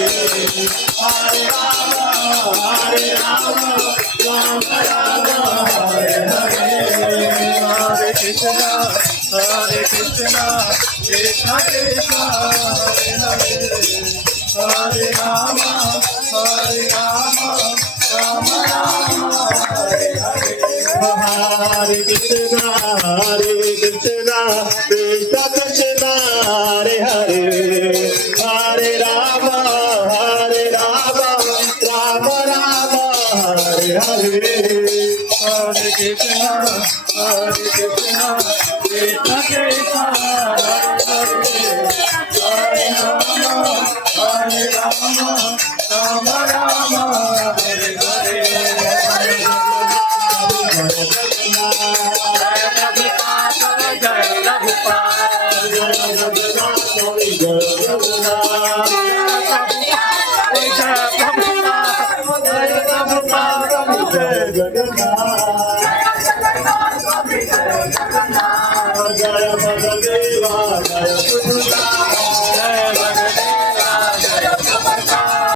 Hare Rama, Rama Rama, Hare Hare. Hare Krishna, Krishna Krishna, Hare Hare. Hare Rama, Rama Rama, Hare Hare. Hare Krishna, Krishna Krishna, Hare Hare. Hare Rama, Rama Rama, Hare Hare. Hare Krishna, Krishna Krishna, Hare Hare. Hare Rama, Rama Rama, Hare Hare. Jai